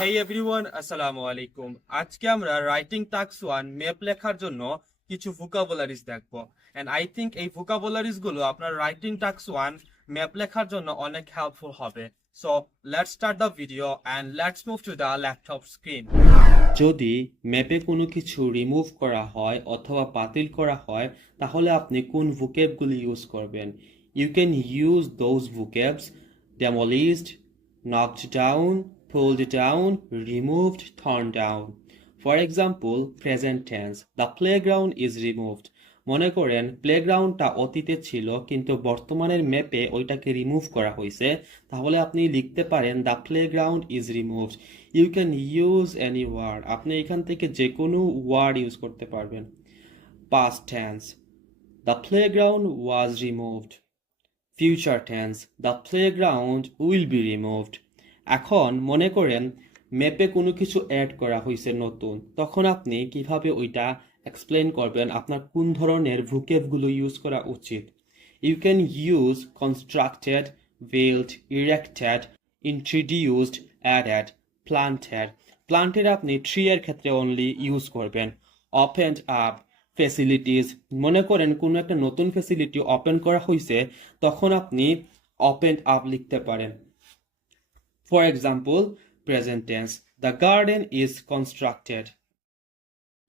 হেই everyone আসসালামু আলাইকুম আজকে আমরা রাইটিং টাস্ক ওয়ান ম্যাপ লেখার জন্য কিছু ভোকাবুলারিজ দেখব। এন্ড আই থিংক এই ভোকাবুলারিজগুলো আপনার রাইটিং টাস্ক ওয়ান ম্যাপ লেখার জন্য অনেক হেল্পফুল হবে। So let's start the video and let's move to the laptop screen যদি ম্যাপে কোনো কিছু রিমুভ করা হয় অথবা বাতিল করা হয় তাহলে আপনি কোন ভোকেবগুলি ইউজ করবেন? You can use those vocabs demolished, knocked down, pulled down, removed, torn down. For example, present tense. The playground is removed. মনে করেন প্লেগ্রাউন্ডটা অতীতে ছিল কিন্তু বর্তমানের ম্যাপে ওইটাকে রিমুভ করা হয়েছে। তাহলে আপনি লিখতে পারেন the playground is removed you can use any word আপনি এখান থেকে যে কোনো ওয়ার্ড ইউজ করতে পারবেন। Past tense the playground was removed future tense the playground will be removed এখন মনে করেন, ম্যাপে কোনো কিছু অ্যাড করা হয়েছে নতুন। তখন আপনি কীভাবে ওইটা এক্সপ্লেন করবেন? আপনার কোন ধরনের ভুকেভগুলো ইউজ করা উচিত? You can use constructed build erected introduced added planted প্লান্টের আপনি ট্রি এর ক্ষেত্রে অনলি ইউজ করবেন। ওপেন্ড আপ ফেসিলিটিস মনে করেন কোনো একটা নতুন ফেসিলিটি ওপেন করা হয়েছে তখন আপনি ওপেন আপ লিখতে পারেন। For example present tense the garden is constructed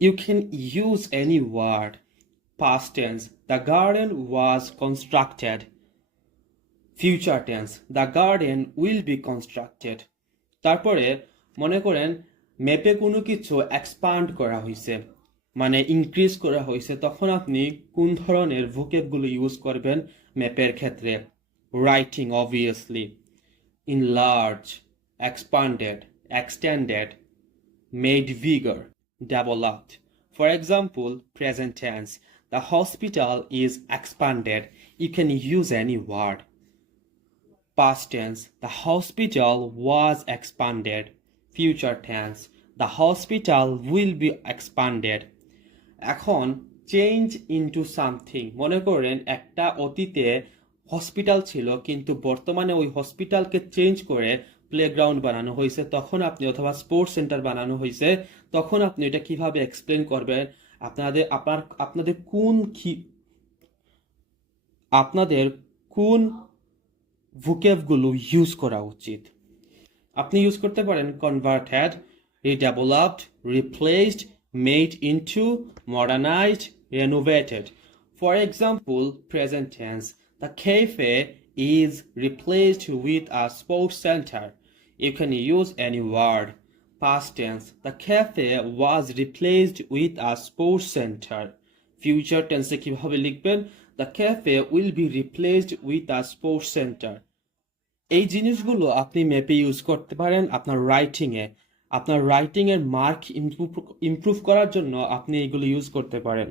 you can use any word past tense, the garden was constructed. Future tense, the garden will be constructed. তারপরে মনে করেন ম্যাপে কোনো কিছু এক্সপান্ড করা হয়েছে মানে ইনক্রিজ করা হয়েছে তখন আপনি কোন ধরনের ভোকেবগুলো ইউজ করবেন ম্যাপের ক্ষেত্রে? Writing obviously enlarge expanded extended made bigger developed for example present tense the hospital is expanded you can use any word past tense the hospital was expanded future tense the hospital will be expanded এখন change into something মনে করেন একটা অতীতে hospital ছিল, কিন্তু বর্তমানে ওই হসপিটালকে change করে প্লেগ্রাউন্ড বানানো হয়েছে। তখন আপনি অথবা স্পোর্টস সেন্টার বানানো হয়েছে। তখন আপনি এটা কীভাবে এক্সপ্লেন করবেন? আপনাদের, আপনার, আপনাদের কোন কি, আপনাদের কোন ভোকেবগুলো ইউজ করা উচিত? আপনি ইউজ করতে পারেন convert converted redeveloped replaced made into modernised renovated for example present tense the cafe is replaced with a sports center. You can use any word. Past tense. The cafe was replaced with a sports center. Future tense কীভাবে লিখবেন The cafe will be replaced with a sports center. এই জিনিসগুলো আপনি ম্যাপে use করতে পারেন আপনার রাইটিংয়ে আপনার রাইটিংয়ের মার্ক ইমপ্রুভ ইমপ্রুভ করার জন্য আপনি এগুলো ইউজ করতে পারেন